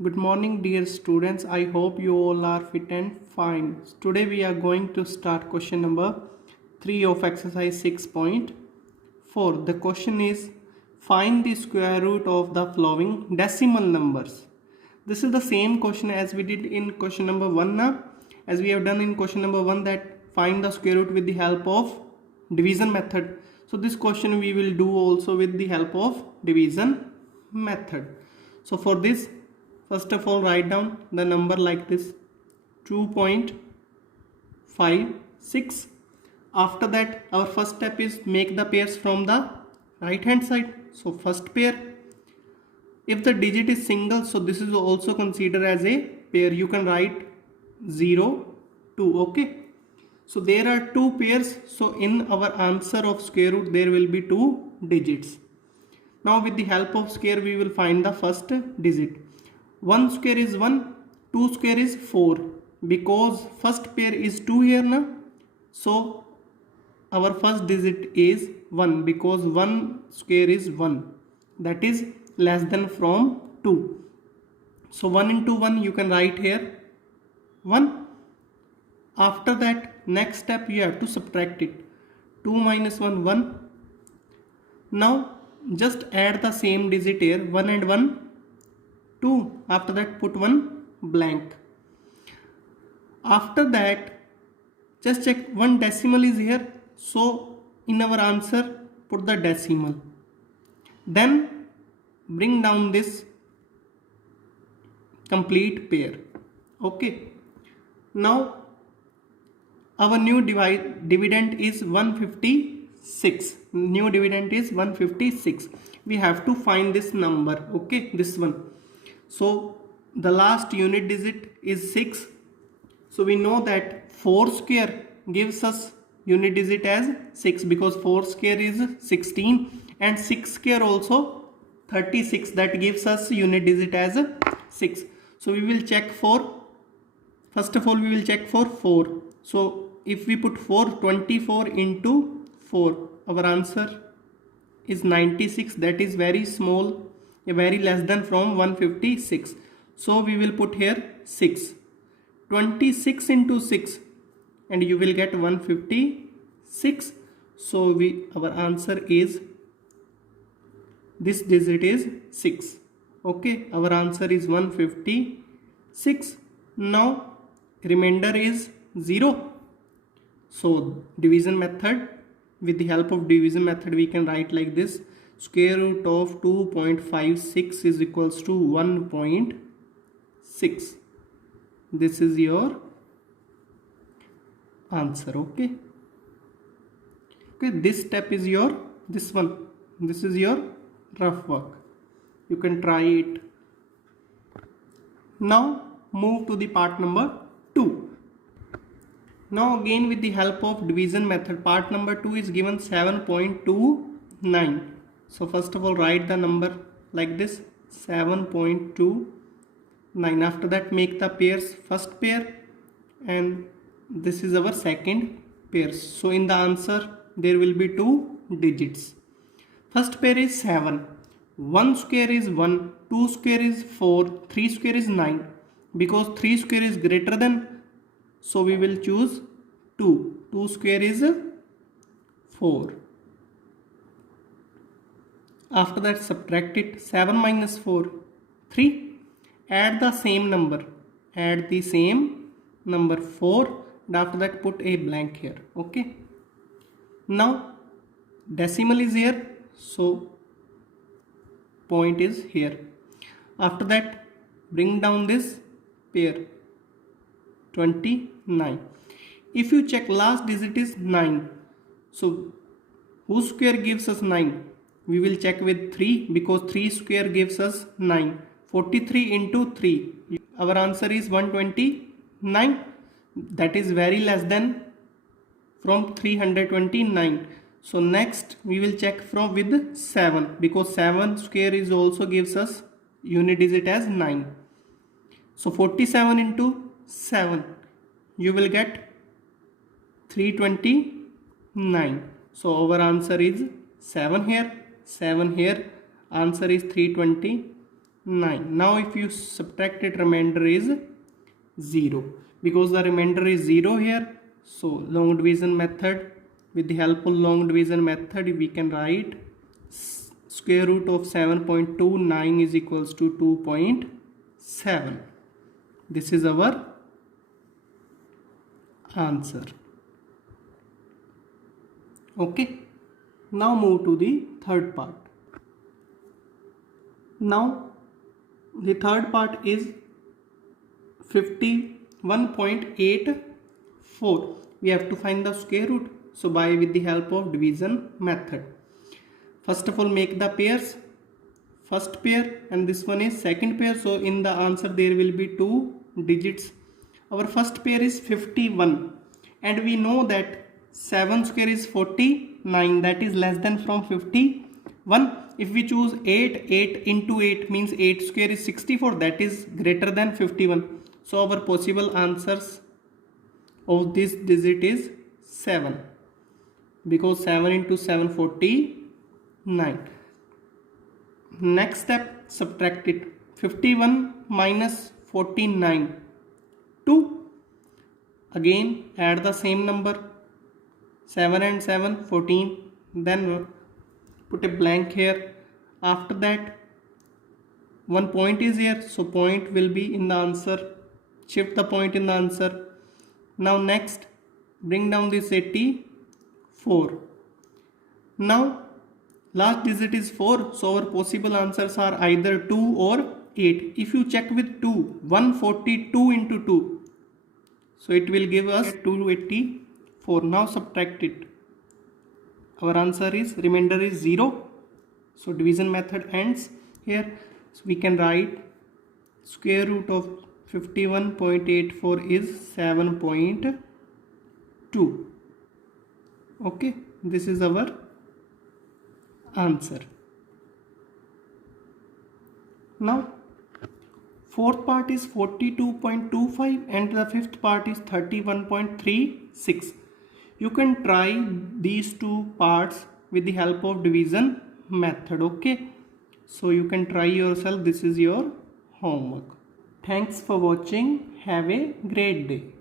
Good morning, dear students. I hope you all are fit and fine. Today we are going to start question number 3 of exercise 6.4. The question is find the square root of the following decimal numbers. This is the same question as we did in question number 1 now. As we have done in question number 1 that find the square root with the help of division method. So this question we will do also with the help of division method. So for this, first of all, write down the number like this 2.56. After that, our first step is make the pairs from the right hand side. So first pair, if the digit is single, so this is also considered as a pair. You can write 0, 2. Okay. So there are two pairs. So in our answer of square root, there will be two digits. Now with the help of square, we will find the first digit. 1 square is 1, 2 square is 4. Because first pair is 2 here now. So our first digit is 1 because 1 square is 1. That is less than from 2. So 1 into 1 you can write here 1. After that, next step you have to subtract it. 2 minus 1, 1. Now just add the same digit here, 1 and 1, 2. After that put 1 blank. After that just check one decimal is here. So in our answer put the decimal. Then bring down this complete pair. Okay. Now our new dividend is 156. New dividend is 156. We have to find this number. Okay, this one. So the last unit digit is 6. So we know that 4 square gives us unit digit as 6 because 4 square is 16 and 6 square also 36. That gives us unit digit as 6. So we will check for, first of all we will check for 4. So if we put 24 into 4, our answer is 96. That is very small, very less than from 156. So we will put here 6. 26 into 6 and you will get 156. So our answer is, this digit is 6. Okay, our answer is 156. Now remainder is 0. So division method, with the help of division method we can write like this: square root of 2.56 is equals to 1.6. This is your answer. Okay, this step is your, this is your rough work. You can try it. Now move to the part number 2. Now again with the help of division method, part number 2 is given 7.29. So first of all write the number like this, 7.29. After that make the pairs, first pair and this is our second pair. So in the answer there will be two digits. First pair is 7. 1 square is 1, 2 square is 4, 3 square is 9. Because 3 square is greater than, so we will choose 2. 2 square is 4. After that subtract it. 7 minus 4, 3. Add the same number. Add the same number 4. And after that put a blank here. Okay. Now decimal is here. So point is here. After that bring down this pair, 29. If you check last digit is 9. So whose square gives us 9? We will check with 3 because 3 square gives us 9. 43 into 3. Our answer is 129. That is very less than from 329. So next we will check from with 7 because 7 square is also gives us unit digit as 9. So 47 into 7 you will get 329. So our answer is 7 here, 7 here. Answer is 329. 9. Now if you subtract it, remainder is 0. Because the remainder is 0 here, so long division method, with the help of long division method we can write square root of 7.29 is equals to 2.7. This is our answer. Okay, now move to the third part. Now the third part is 51.84. We have to find the square root, so by with the help of division method. First of all, make the pairs. First pair and this one is second pair, so in the answer there will be 2 digits. Our first pair is 51 and we know that 7 square is 49, that is less than from 51. If we choose 8 into 8 means 8 square is 64, that is greater than 51. So our possible answers of this digit is 7, because 7 into 7 49. Next step, subtract it. 51 minus 49, 2. Again add the same number, 7 and 7 14. Then put a blank here. After that, one point is here, so point will be in the answer. Shift the point in the answer. Now next, bring down this 84. Now last digit is 4, so our possible answers are either 2 or 8. If you check with 2, 142 into 2, so it will give us 284. Now subtract it. Our answer is, remainder is 0. So division method ends here. So we can write square root of 51.84 is 7.2. Okay, this is our answer. Now fourth part is 42.25 and the fifth part is 31.36. You can try these two parts with the help of division method. Okay, so you can try yourself. This is your homework. Thanks for watching. Have a great day.